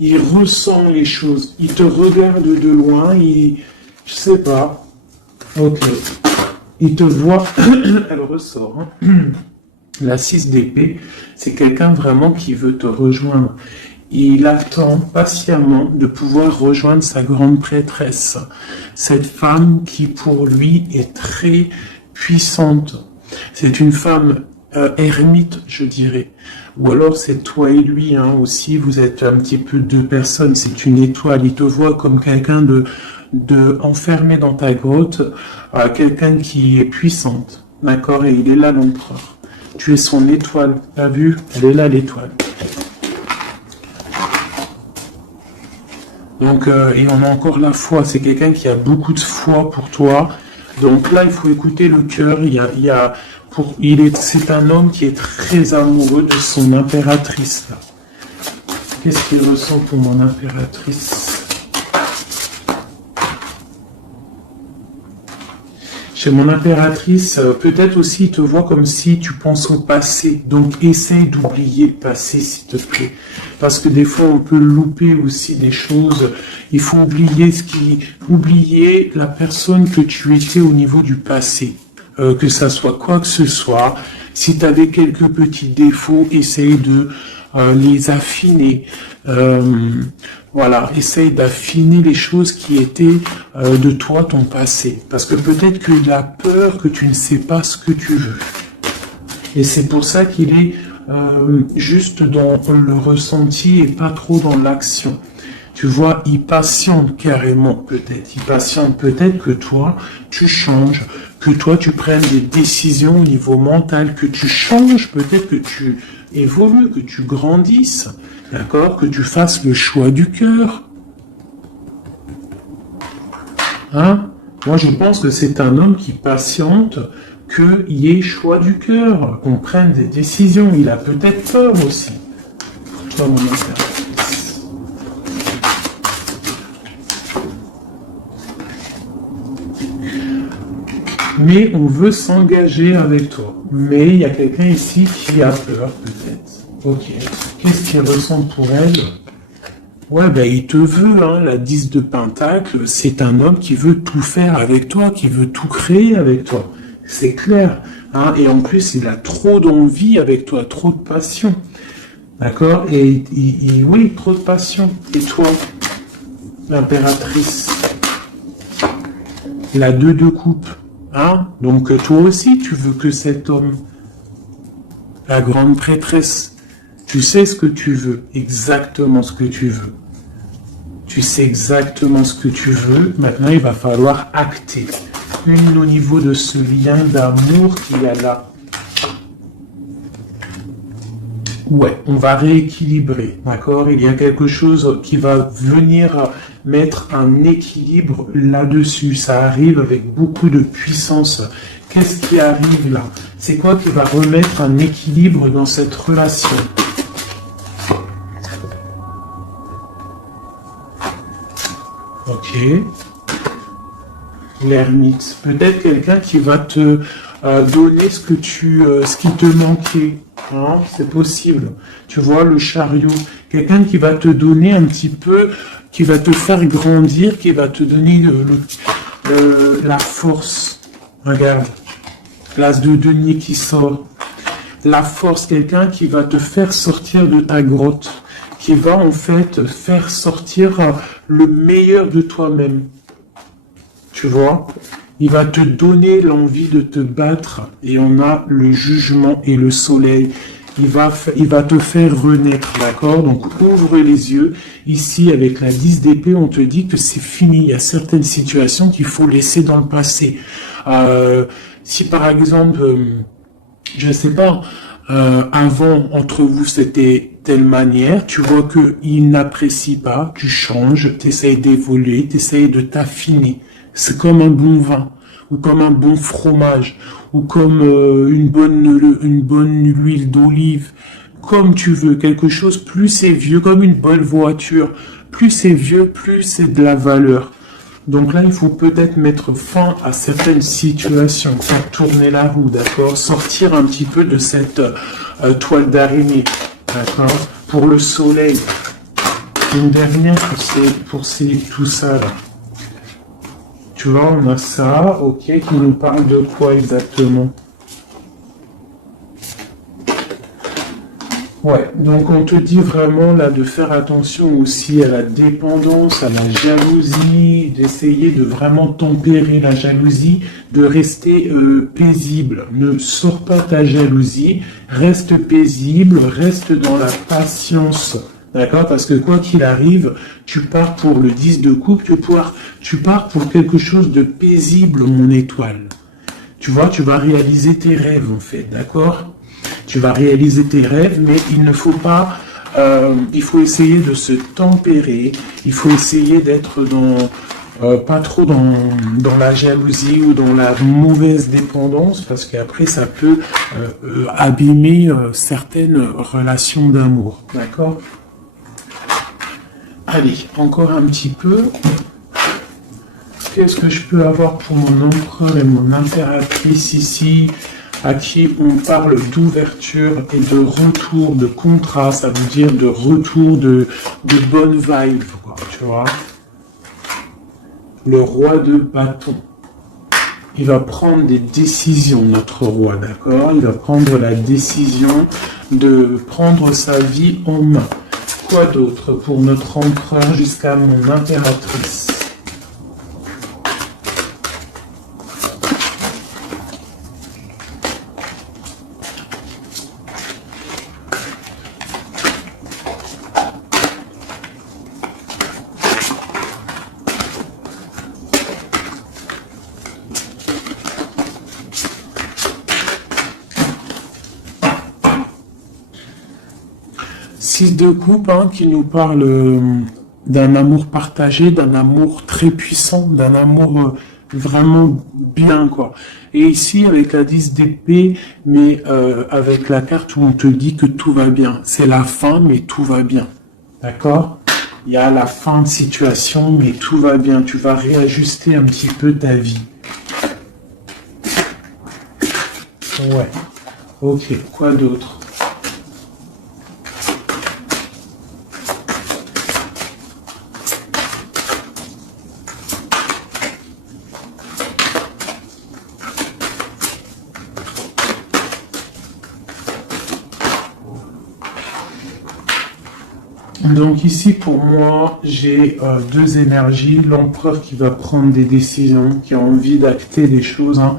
Il ressent les choses. Il te regarde de loin. Je sais pas. Ok. Il te voit. Elle ressort. Hein. La 6 d'épée, c'est quelqu'un vraiment qui veut te rejoindre. Il attend patiemment de pouvoir rejoindre sa grande prêtresse. Cette femme qui, pour lui, est très puissante. C'est une femme ermite, je dirais. Ou alors c'est toi et lui hein, aussi, vous êtes un petit peu deux personnes, c'est une étoile. Il te voit comme quelqu'un de enfermé dans ta grotte, quelqu'un qui est puissante. D'accord. Et il est là l'empereur. Tu es son étoile. T'as vu? Elle est là l'étoile. Donc, et on a encore la foi. C'est quelqu'un qui a beaucoup de foi pour toi. Donc là, il faut écouter le cœur. C'est un homme qui est très amoureux de son impératrice. Qu'est-ce qu'il ressent pour mon impératrice? Chez mon impératrice, peut-être aussi il te voit comme si tu penses au passé. Donc essaye d'oublier le passé, s'il te plaît. Parce que des fois, on peut louper aussi des choses. Il faut oublier la personne que tu étais au niveau du passé. Que ça soit quoi que ce soit. Si tu avais quelques petits défauts, essaye de les affiner. Voilà, essaye d'affiner les choses qui étaient de toi, ton passé. Parce que peut-être qu'il a peur que tu ne sais pas ce que tu veux. Et c'est pour ça qu'il est juste dans le ressenti et pas trop dans l'action. Tu vois, il patiente carrément peut-être. Il patiente peut-être que toi, tu changes, que toi, tu prennes des décisions au niveau mental, que tu changes, peut-être que tu évolues, que tu grandisses, d'accord, que tu fasses le choix du cœur. Hein? Moi, je pense que c'est un homme qui patiente, qu'il y ait choix du cœur, qu'on prenne des décisions. Il a peut-être peur aussi. Toi, mon impératrice. Mais on veut s'engager avec toi. Mais il y a quelqu'un ici qui a peur, peut-être. Ok. Qu'est-ce qu'il ressent pour elle? Ouais, ben il te veut, hein. La 10 de Pentacle, c'est un homme qui veut tout faire avec toi, qui veut tout créer avec toi. C'est clair. Hein. Et en plus, il a trop d'envie avec toi, trop de passion. D'accord? Et oui, trop de passion. Et toi, l'impératrice, la 2 de coupe. Hein? Donc toi aussi, tu veux que cet homme, la grande prêtresse, tu sais ce que tu veux, exactement ce que tu veux. Tu sais exactement ce que tu veux. Maintenant, il va falloir acter. Une au niveau de ce lien d'amour qu'il y a là. Ouais, on va rééquilibrer, d'accord? Il y a quelque chose qui va venir mettre un équilibre là-dessus. Ça arrive avec beaucoup de puissance. Qu'est-ce qui arrive là? C'est quoi qui va remettre un équilibre dans cette relation? Ok. L'ermite. Peut-être quelqu'un qui va te donner ce qui te manquait. Hein, c'est possible. Tu vois, le chariot. Quelqu'un qui va te donner un petit peu, qui va te faire grandir, qui va te donner la force. Regarde. L'as de denier qui sort. La force, quelqu'un qui va te faire sortir de ta grotte. Qui va en fait faire sortir le meilleur de toi-même. Tu vois? Il va te donner l'envie de te battre et on a le jugement et le soleil. Il va te faire renaître, d'accord? Donc ouvre les yeux. Ici, avec la 10 d'épée, on te dit que c'est fini. Il y a certaines situations qu'il faut laisser dans le passé. Si par exemple, je ne sais pas, avant, entre vous, c'était telle manière, tu vois qu'il n'apprécie pas, tu changes, tu essayes d'évoluer, tu essayes de t'affiner. C'est comme un bon vin. ou comme un bon fromage, ou comme une bonne huile d'olive, comme tu veux, quelque chose, plus c'est vieux, comme une bonne voiture, plus c'est vieux, plus c'est de la valeur. Donc là, il faut peut-être mettre fin à certaines situations, faire tourner la roue, d'accord? Sortir un petit peu de cette toile d'araignée, d'accord? Pour le soleil. Une dernière pour tout ça là. Tu vois, on a ça, ok, qui nous parle de quoi exactement? Ouais, donc on te dit vraiment là de faire attention aussi à la dépendance, à la jalousie, d'essayer de vraiment tempérer la jalousie, de rester paisible. Ne sors pas ta jalousie, reste paisible, reste dans la patience. D'accord? Parce que quoi qu'il arrive, tu pars pour le 10 de coupe, tu pars pour quelque chose de paisible, mon étoile. Tu vois, tu vas réaliser tes rêves en fait, d'accord? Tu vas réaliser tes rêves, mais il ne faut pas, il faut essayer de se tempérer, il faut essayer d'être pas trop dans la jalousie ou dans la mauvaise dépendance, parce qu'après ça peut abîmer certaines relations d'amour, d'accord? Allez, encore un petit peu. Qu'est-ce que je peux avoir pour mon empereur et mon impératrice ici, à qui on parle d'ouverture et de retour, de contrat, ça veut dire de retour de bonne vibe, quoi, tu vois. Le roi de bâton. Il va prendre des décisions, notre roi, d'accord? Il va prendre la décision de prendre sa vie en main. Quoi d'autre pour notre empereur jusqu'à mon impératrice? Six de coupe, hein, qui nous parle d'un amour partagé, d'un amour très puissant, d'un amour vraiment bien, quoi. Et ici, avec la 10 d'épée, mais avec la carte où on te dit que tout va bien. C'est la fin, mais tout va bien. D'accord? Il y a la fin de situation, mais tout va bien. Tu vas réajuster un petit peu ta vie. Ouais. Ok, quoi d'autre? Donc ici, pour moi, j'ai deux énergies. L'empereur qui va prendre des décisions, qui a envie d'acter des choses, hein.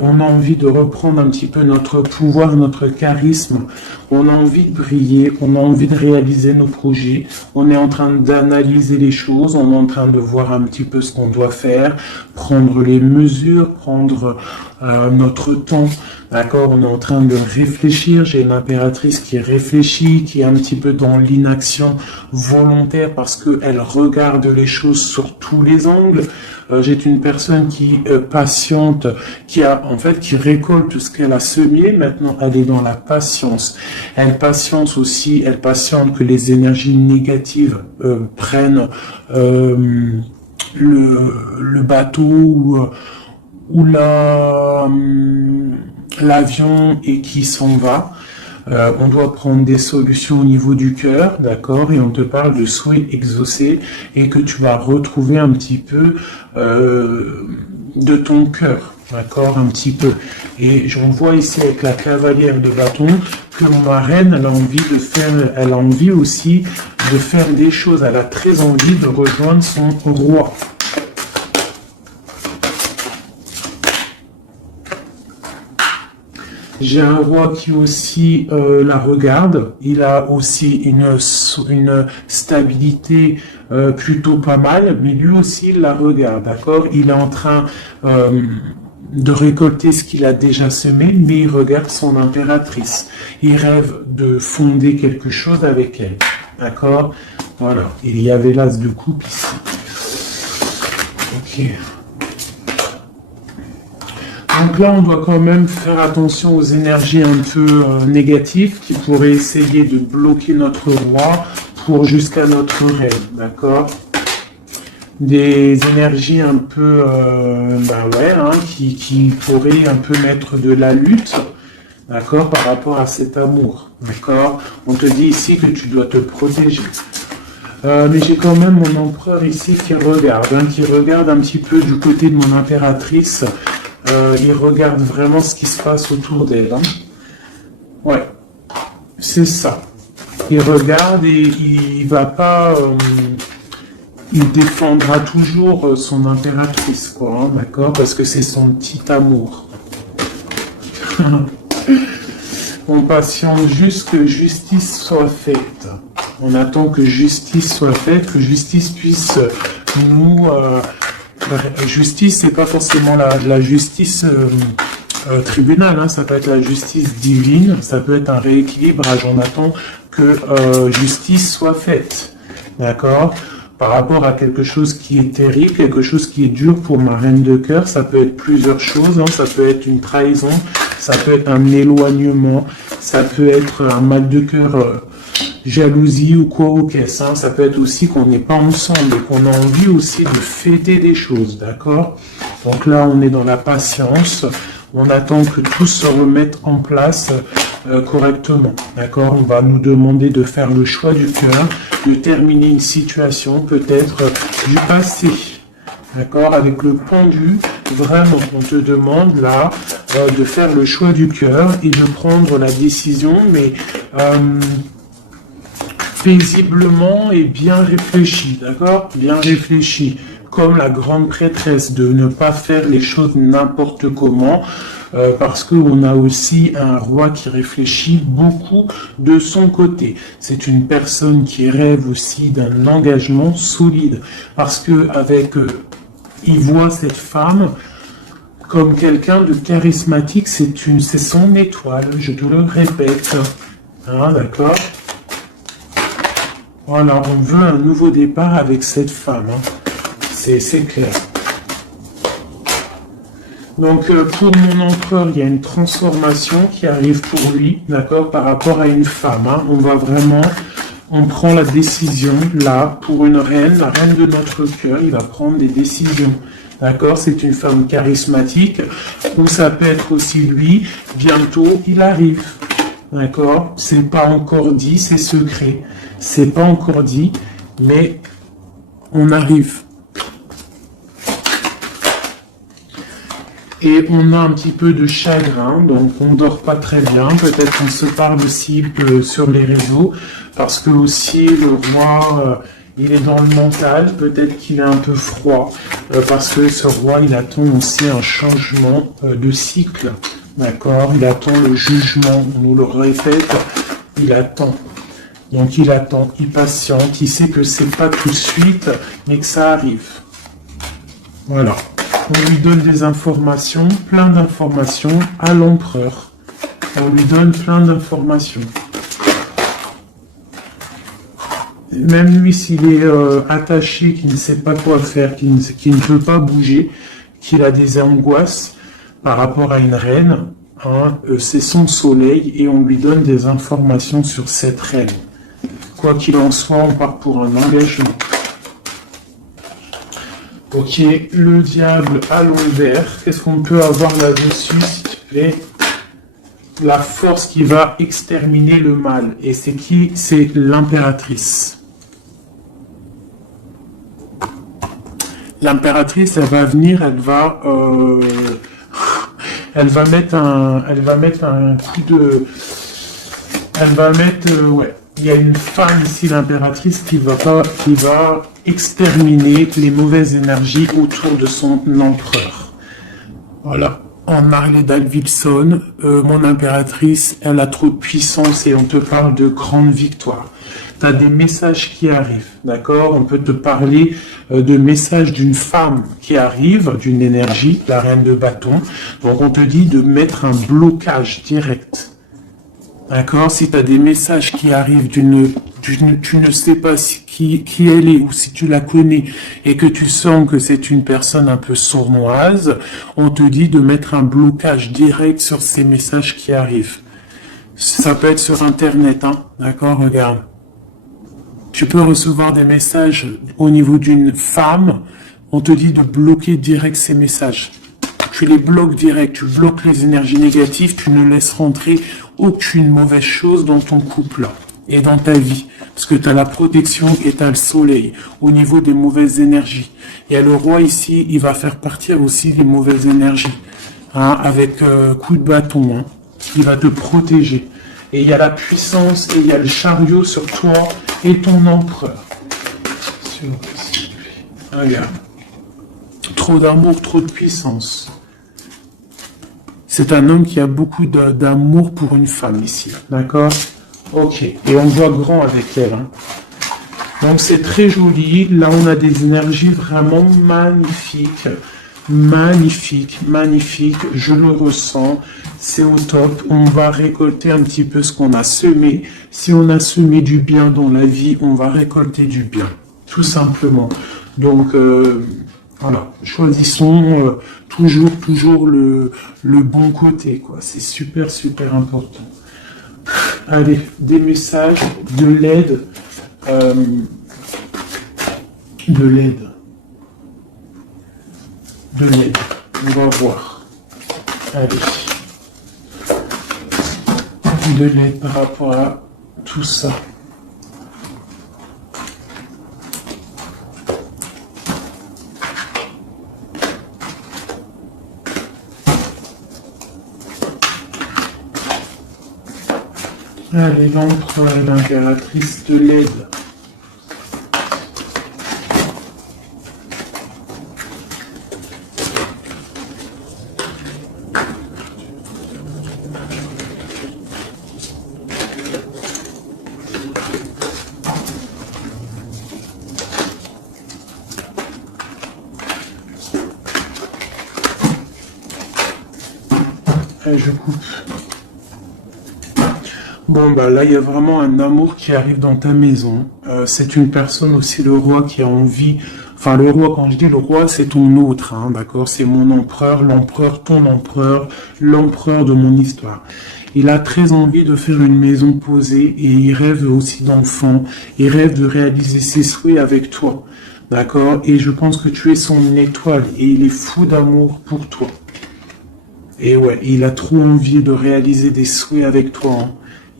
On a envie de reprendre un petit peu notre pouvoir, notre charisme. On a envie de briller, on a envie de réaliser nos projets. On est en train d'analyser les choses, on est en train de voir un petit peu ce qu'on doit faire, prendre les mesures, prendre notre temps. D'accord, on est en train de réfléchir. J'ai une impératrice qui réfléchit, qui est un petit peu dans l'inaction volontaire parce qu'elle regarde les choses sur tous les angles. J'ai une personne qui patiente, qui récolte ce qu'elle a semé. Maintenant, elle est dans la patience. Elle patiente aussi, elle patiente que les énergies négatives prennent le bateau ou l'avion et qui s'en va. On doit prendre des solutions au niveau du cœur, d'accord, et on te parle de souhaits exaucés et que tu vas retrouver un petit peu de ton cœur, d'accord, un petit peu. Et j'en vois ici avec la cavalière de bâton que ma reine, elle a envie aussi de faire des choses, elle a très envie de rejoindre son roi. J'ai un roi qui aussi la regarde. Il a aussi une stabilité plutôt pas mal, mais lui aussi il la regarde, d'accord? Il est en train de récolter ce qu'il a déjà semé, mais il regarde son impératrice. Il rêve de fonder quelque chose avec elle, d'accord? Voilà. Il y avait l'as de coupe ici. Ok. Donc là, on doit quand même faire attention aux énergies un peu négatives qui pourraient essayer de bloquer notre roi pour jusqu'à notre reine, d'accord? Des énergies un peu, qui pourraient un peu mettre de la lutte, d'accord, par rapport à cet amour, d'accord? On te dit ici que tu dois te protéger. Mais j'ai quand même mon empereur ici qui regarde un petit peu du côté de mon impératrice. Il regarde vraiment ce qui se passe autour d'elle. Hein. Ouais, c'est ça. Il regarde et il va pas... il défendra toujours son impératrice, quoi, hein, d'accord? Parce que c'est son petit amour. On patiente juste que justice soit faite. On attend que justice soit faite, que justice puisse nous... justice, c'est pas forcément la justice tribunal, hein, ça peut être la justice divine, ça peut être un rééquilibrage. On attend que justice soit faite, d'accord? Par rapport à quelque chose qui est terrible, quelque chose qui est dur pour ma reine de cœur, ça peut être plusieurs choses, hein, ça peut être une trahison, ça peut être un éloignement, ça peut être un mal de cœur, jalousie ou quoi au caisse, hein, ça peut être aussi qu'on n'est pas ensemble et qu'on a envie aussi de fêter des choses, d'accord? Donc là, on est dans la patience, on attend que tout se remette en place correctement, d'accord? On va nous demander de faire le choix du cœur, de terminer une situation peut-être du passé, d'accord? Avec le pendu, vraiment, on te demande là de faire le choix du cœur et de prendre la décision, mais paisiblement et bien réfléchi, d'accord? Bien réfléchi, comme la grande prêtresse, de ne pas faire les choses n'importe comment, parce qu'on a aussi un roi qui réfléchit beaucoup de son côté. C'est une personne qui rêve aussi d'un engagement solide, parce que avec il voit cette femme comme quelqu'un de charismatique, c'est son étoile, je te le répète, hein, d'accord? Voilà, on veut un nouveau départ avec cette femme, hein. C'est clair. Donc pour mon empereur, il y a une transformation qui arrive pour lui, d'accord, par rapport à une femme, hein. On prend la décision, là, pour une reine, la reine de notre cœur, il va prendre des décisions, d'accord, c'est une femme charismatique, ou ça peut être aussi lui, bientôt il arrive, d'accord, c'est pas encore dit, c'est secret, c'est pas encore dit, mais on arrive. Et on a un petit peu de chagrin, donc on dort pas très bien. Peut-être qu'on se parle aussi sur les réseaux, parce que aussi le roi, il est dans le mental. Peut-être qu'il est un peu froid, parce que ce roi, il attend aussi un changement de cycle, d'accord? Il attend le jugement. On nous le répète, il attend. Donc il attend, il patiente, il sait que c'est pas tout de suite, mais que ça arrive. Voilà. On lui donne des informations, plein d'informations à l'empereur. On lui donne plein d'informations. Même lui, s'il est attaché, qu'il ne sait pas quoi faire, qu'il ne peut pas bouger, qu'il a des angoisses par rapport à une reine, hein, c'est son soleil et on lui donne des informations sur cette reine. Quoi qu'il en soit, on part pour un engagement. Ok, le diable à l'envers. Qu'est-ce qu'on peut avoir là-dessus, s'il te plaît? La force qui va exterminer le mal. Et c'est qui? C'est l'impératrice. L'impératrice, elle va venir, elle va mettre un coup de... Elle va mettre... ouais. Il y a une femme ici, l'impératrice, qui va exterminer les mauvaises énergies autour de son empereur. Voilà. En Marley Davidson, mon impératrice, elle a trop de puissance et on te parle de grande victoire. Tu as des messages qui arrivent, d'accord? On peut te parler de messages d'une femme qui arrive, d'une énergie, la reine de bâton. Donc on te dit de mettre un blocage direct. D'accord? Si tu as des messages qui arrivent tu ne sais pas qui elle est ou si tu la connais et que tu sens que c'est une personne un peu sournoise, on te dit de mettre un blocage direct sur ces messages qui arrivent. Ça peut être sur Internet, hein? D'accord? Regarde. Tu peux recevoir des messages au niveau d'une femme, on te dit de bloquer direct ces messages. Tu les bloques direct, tu bloques les énergies négatives, tu ne laisses rentrer aucune mauvaise chose dans ton couple et dans ta vie. Parce que tu as la protection et tu as le soleil au niveau des mauvaises énergies. Il y a le roi ici, il va faire partir aussi les mauvaises énergies. Hein, avec coup de bâton, hein. Il va te protéger. Et il y a la puissance et il y a le chariot sur toi et ton empereur. Regarde. Trop d'amour, trop de puissance. C'est un homme qui a beaucoup d'amour pour une femme ici. D'accord? Ok. Et on voit grand avec elle. Hein. Donc c'est très joli. Là, on a des énergies vraiment magnifiques. Magnifique, magnifique, je le ressens, c'est au top. On va récolter un petit peu ce qu'on a semé. Si on a semé du bien dans la vie, on va récolter du bien, tout simplement. Donc, voilà, choisissons toujours le bon côté, quoi. C'est super, super important. Allez, des messages, de l'aide, de l'aide. De l'aide. On va voir. Allez. De l'aide par rapport à tout ça. Allez, l'empereur et l'impératrice de l'aide. Je coupe. Bon, bah là, il y a vraiment un amour qui arrive dans ta maison. C'est une personne aussi, le roi, qui a envie... Enfin, le roi, quand je dis le roi, c'est ton autre, hein, d'accord? C'est mon empereur, l'empereur, ton empereur, l'empereur de mon histoire. Il a très envie de faire une maison posée et il rêve aussi d'enfants. Il rêve de réaliser ses souhaits avec toi, d'accord? Et je pense que tu es son étoile et il est fou d'amour pour toi. Et ouais, il a trop envie de réaliser des souhaits avec toi. Hein.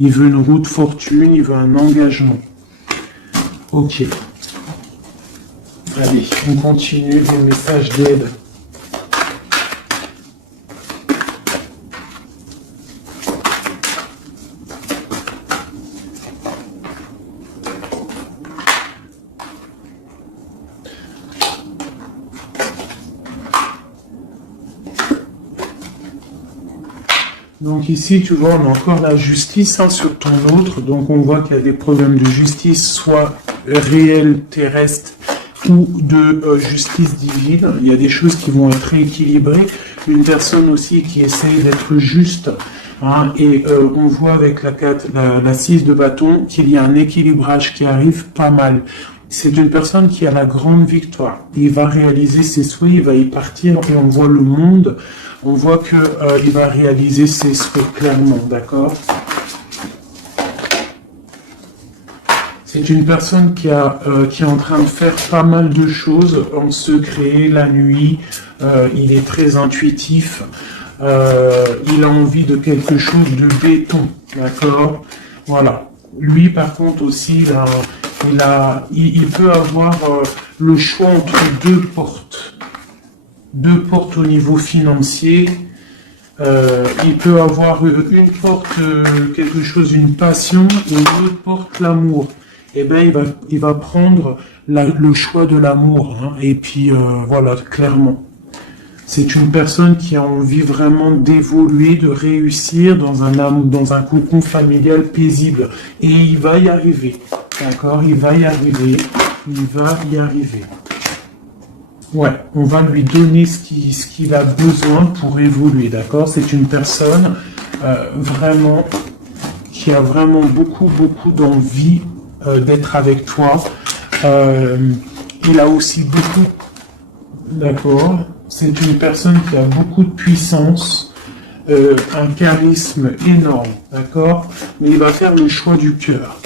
Il veut une roue de fortune, il veut un engagement. Ok. Allez, on continue les messages d'aide. Donc ici, tu vois, on a encore la justice hein, sur ton autre. Donc on voit qu'il y a des problèmes de justice, soit réels, terrestres, ou de justice divine. Il y a des choses qui vont être rééquilibrées. Une personne aussi qui essaye d'être juste. Hein, et on voit avec la 6 de bâton qu'il y a un équilibrage qui arrive pas mal. C'est une personne qui a la grande victoire. Il va réaliser ses souhaits, il va y partir et on voit le monde. On voit que il va réaliser ses souhaits clairement, d'accord? C'est une personne qui est en train de faire pas mal de choses en secret, la nuit. Il est très intuitif. Il a envie de quelque chose de béton, d'accord? Voilà. Lui, par contre, aussi, il peut avoir le choix entre deux portes. Deux portes au niveau financier. Il peut avoir une porte, quelque chose, une passion, et une autre porte, l'amour. Eh bien, il va prendre le choix de l'amour. Hein, et puis, voilà, clairement. C'est une personne qui a envie vraiment d'évoluer, de réussir dans un cocon familial paisible. Et il va y arriver. D'accord? Il va y arriver. Il va y arriver. Ouais, on va lui donner ce qu'il a besoin pour évoluer, d'accord? C'est une personne vraiment qui a vraiment beaucoup d'envie d'être avec toi. Il a aussi beaucoup, d'accord, c'est une personne qui a beaucoup de puissance, un charisme énorme, d'accord, mais il va faire le choix du cœur.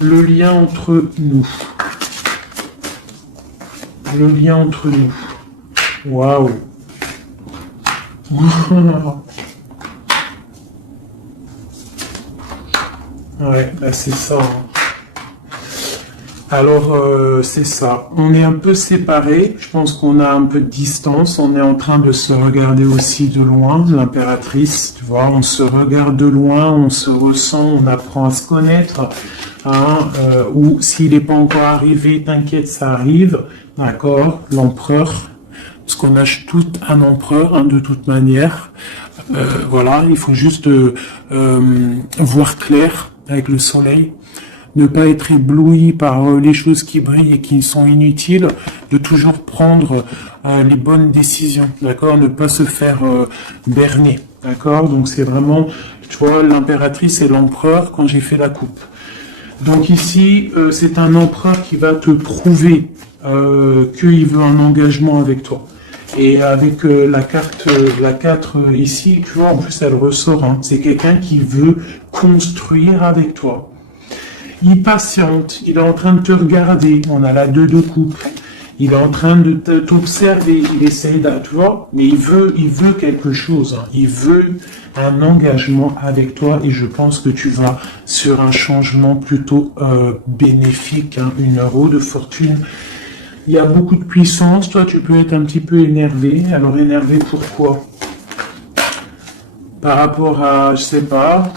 Le lien entre nous. Le lien entre nous. Waouh. Ouais, bah c'est ça. Alors, c'est ça. On est un peu séparés. Je pense qu'on a un peu de distance. On est en train de se regarder aussi de loin, l'impératrice. Tu vois, on se regarde de loin, on se ressent, on apprend à se connaître. Hein, ou s'il n'est pas encore arrivé, t'inquiète, ça arrive. D'accord, l'empereur. Parce qu'on a tout un empereur, hein, de toute manière. Voilà, il faut juste voir clair avec le soleil. Ne pas être ébloui par les choses qui brillent et qui sont inutiles, de toujours prendre les bonnes décisions, d'accord, ne pas se faire berner, d'accord, donc c'est vraiment, tu vois, l'impératrice et l'empereur quand j'ai fait la coupe. Donc ici, c'est un empereur qui va te prouver qu'il veut un engagement avec toi. Et avec la carte, la 4 ici, tu vois, en plus elle ressort, hein, c'est quelqu'un qui veut construire avec toi. Il patiente, il est en train de te regarder, on a la 2 de coupe, il est en train de t'observer, il essaye de, tu vois, mais il veut quelque chose, hein. Il veut un engagement avec toi et je pense que tu vas sur un changement plutôt bénéfique, hein, une roue de fortune. Il y a beaucoup de puissance, toi tu peux être un petit peu énervé, alors énervé pourquoi? Par rapport à, je sais pas...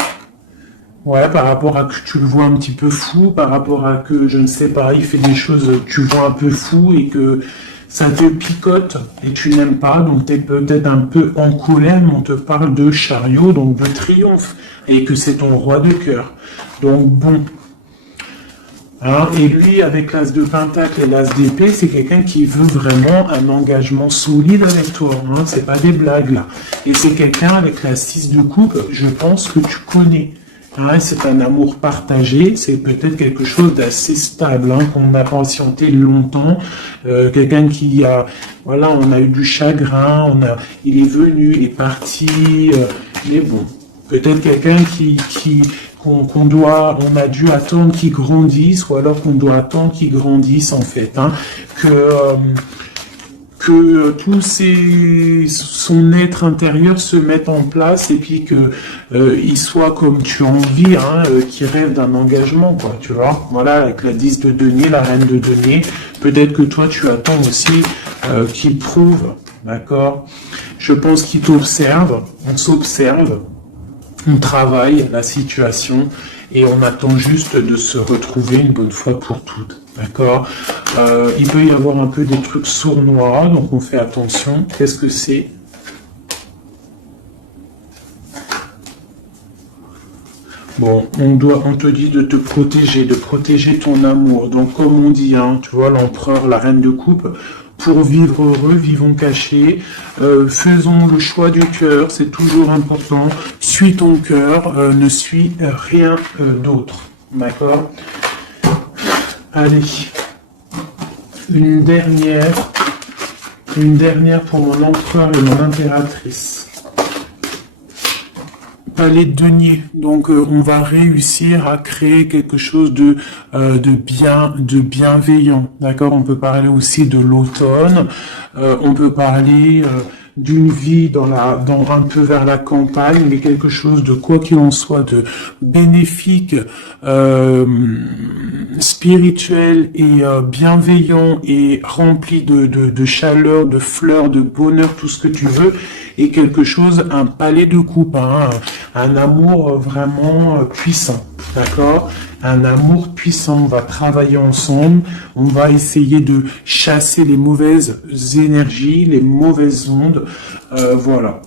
Ouais, par rapport à que tu le vois un petit peu fou, par rapport à que, je ne sais pas, il fait des choses que tu vois un peu fou et que ça te picote et tu n'aimes pas, donc tu es peut-être un peu en colère, mais on te parle de chariot, donc de triomphe, et que c'est ton roi de cœur. Donc bon. Hein, et lui, avec l'as de pentacle et l'as d'épée, c'est quelqu'un qui veut vraiment un engagement solide avec toi. Hein, c'est pas des blagues là. Et c'est quelqu'un avec la 6 de coupe, je pense que tu connais. Hein, c'est un amour partagé, c'est peut-être quelque chose d'assez stable, hein, qu'on a patienté longtemps. Quelqu'un qui a, voilà, on a eu du chagrin, il est venu, il est parti, mais bon, peut-être quelqu'un on a dû attendre qu'il grandisse, ou alors qu'on doit attendre qu'il grandisse en fait, hein, que tout son être intérieur se mette en place et puis que il soit comme tu as envie, hein, qui rêve d'un engagement, quoi, tu vois. Voilà, avec la 10 de denier, la reine de denier, peut-être que toi tu attends aussi qu'il prouve, d'accord. Je pense qu'il t'observe, on s'observe, on travaille la situation et on attend juste de se retrouver une bonne fois pour toutes. D'accord, il peut y avoir un peu des trucs sournois, donc on fait attention. Qu'est-ce que c'est? Bon, on te dit de te protéger, de protéger ton amour. Donc comme on dit, hein, tu vois, l'empereur, la reine de coupe, pour vivre heureux, vivons cachés, faisons le choix du cœur, c'est toujours important. Suis ton cœur, ne suis rien d'autre. D'accord? Allez, une dernière pour mon empereur et mon impératrice. Palais de denier, donc on va réussir à créer quelque chose de bienveillant, d'accord. On peut parler aussi de l'automne, on peut parler d'une vie un peu vers la campagne, mais quelque chose de, quoi qu'il en soit, de bénéfique, spirituel et bienveillant et rempli de chaleur, de fleurs, de bonheur, tout ce que tu veux, et quelque chose, un palais de coupe, hein, un amour vraiment puissant, d'accord? Un amour puissant, on va travailler ensemble, on va essayer de chasser les mauvaises énergies, les mauvaises ondes, voilà.